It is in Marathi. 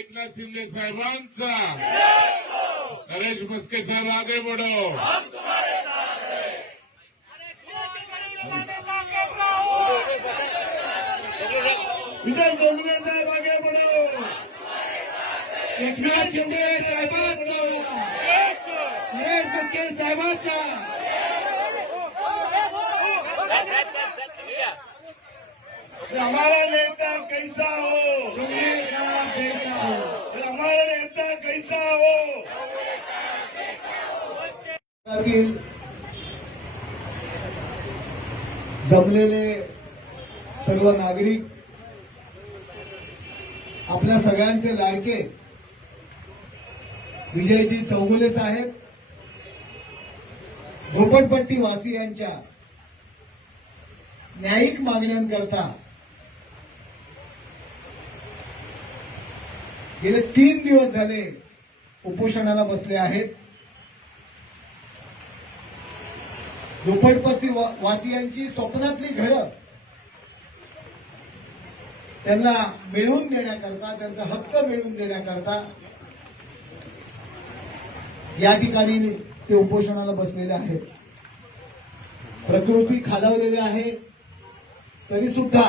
एकनाथ शिंदे साहेबांचा, नरेश मस्के साहेब आगे बढ़ो, विजय जोगले साहेब आगे बढ़ो, एकनाथ शिंदे साहेबांचा, नरेश मस्के साहेबांचा, हमारा नेता कैसा हो, हमारा नेता कैसा हो। जमलेले सर्व नागरिक, आपल्या सगळ्यांचे लाडके विजयजी चौगुले साहेब, झोपडपट्टी वासियांच्या न्यायिक मागण्यांकरता गेले 3 दिवस झाले उपोषणाला बसले आहेत. झोपडपट्टी वासियांची स्वप्नातली घरं त्यांना मिळवून देण्याकरता, त्यांचा हक्क मिळवून देण्याकरता या ठिकाणी ते उपोषणाला बसलेले आहेत. प्रकृती खालावलेली आहे तरी सुद्धा